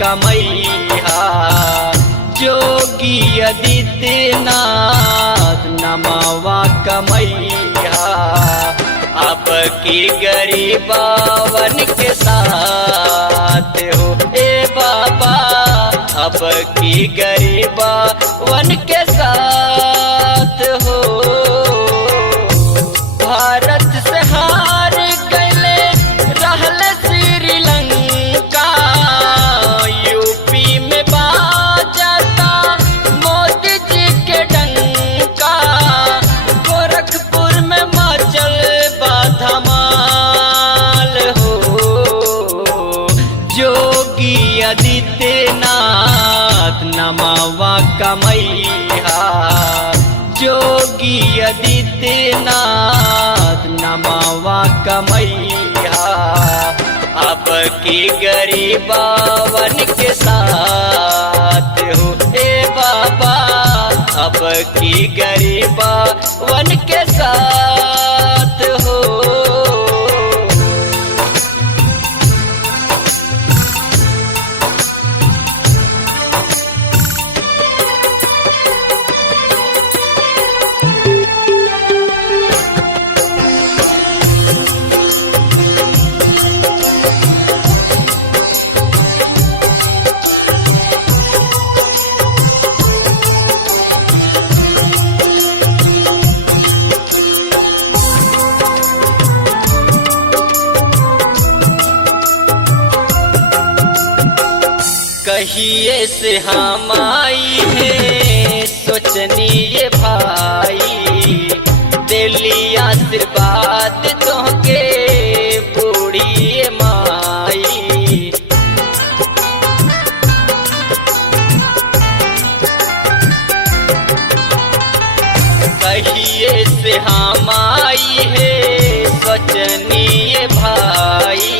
कमैया जोगी आदित्यनाथ नमवा कमैया अब की गरीबावन के साथ हो ए बाबा अब की गरीबावन के साथ हो। भारत से हार गए रहल श्रीलंका यूपी में बाजता मोदी जी के डंका गोरखपुर में मचल धमाल हो जोगी आदित्यनाथ नमवा कमैया जोगी आदित्यनाथ नमवा कमैया अब की गरीबावन के साथ हो ए बाबा अब की गरीबावन के साथ हो। कहिए से हम आई है सोचनी ये भाई दिली आशीर्वाद तोहके बूढ़ी माई कहिए से हम आई है सोचनी ये भाई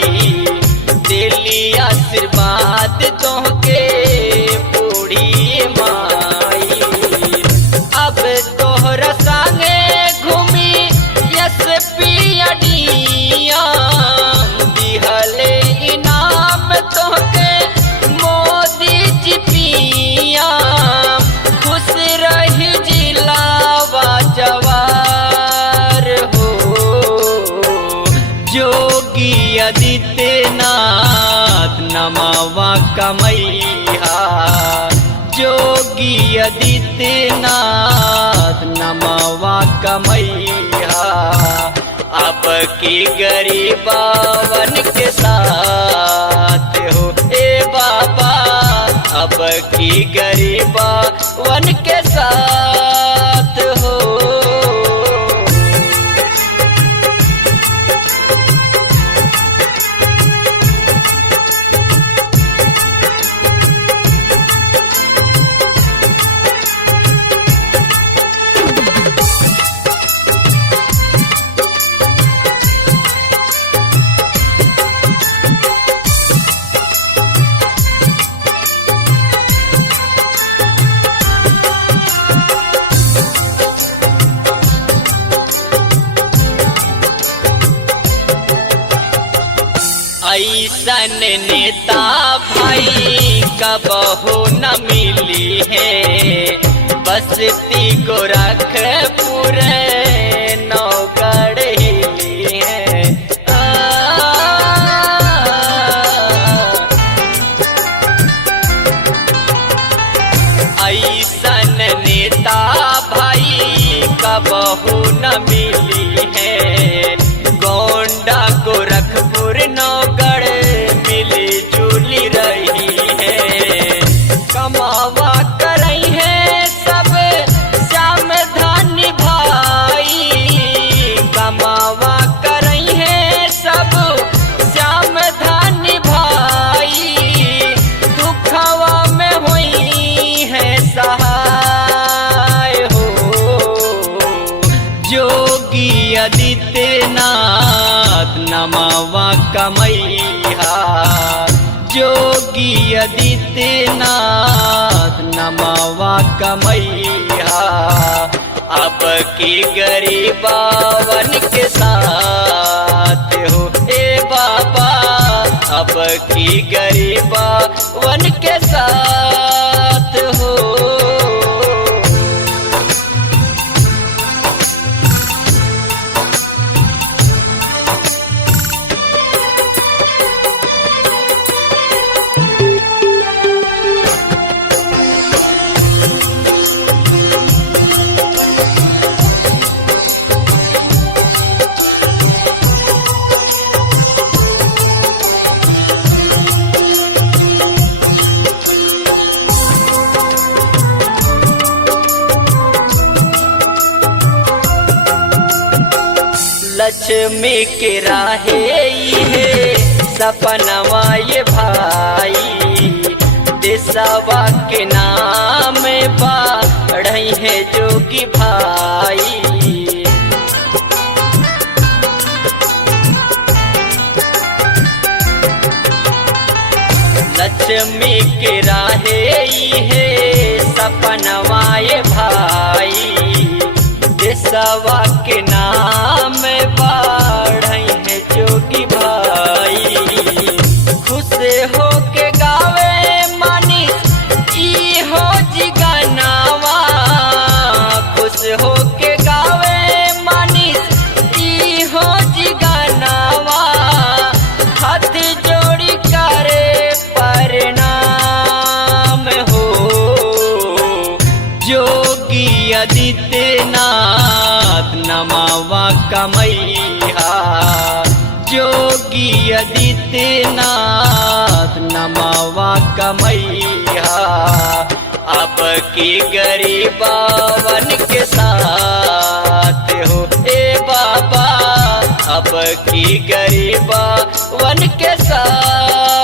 दिली आशीर्वाद तोहके बूढ़ी माई अब तोहरा संगे घूमी यस पियडिया दिहले इनाम तोहके मोदी जी पिया खुश रही जिलावा जवार हो जोगी आदित्यनाथ नमवा कमैया जोगी आदित्यनाथ नमवा कमैया अब की गरीबावन के साथ हो ए बाबा अब की गरीबावन के साथ हो। ऐसन नेता भाई कबहू न मिली है बस्ती गोरखपुर नौगढ़ हिली है ऐसन नेता भाई कबहू न मिली है गोंडा गोरखपुर नौगढ़ मिली जुली रही है कमावा करई है सब श्याम धानी भाई कमावा करई है सब श्याम धानी भाई दुखवा में हुई है सहाय हो जोगी आदित्यनाथ नमवा कमैया जोगी आदित्यनाथ नमवा कमैया अब की गरीबावन के साथ हो ए बाबा अब की गरीबावन वन के साथ हो। लक्ष्मी के राहे है सपनवा ये भाई, देशवा के नाम बढ़ई है जोगी भाई। लक्ष्मी के राहे है सपनवा ये भाई, देशवा के नाम बढ़ई है जोगी भाई। खुश हो के गावे मानिस ई हो जिगनावा, खुश हो के गावे मानिस ई हो जिगनावा। हाथ जोड़ी करे प्रणाम हो, जोगी आदित्यनाथ नमावा कमैया। जोगी आदित्यनाथ नमावा कमैया, अब की गरीबावन के साथ हो ए बाबा, अब की गरीबावन के साथ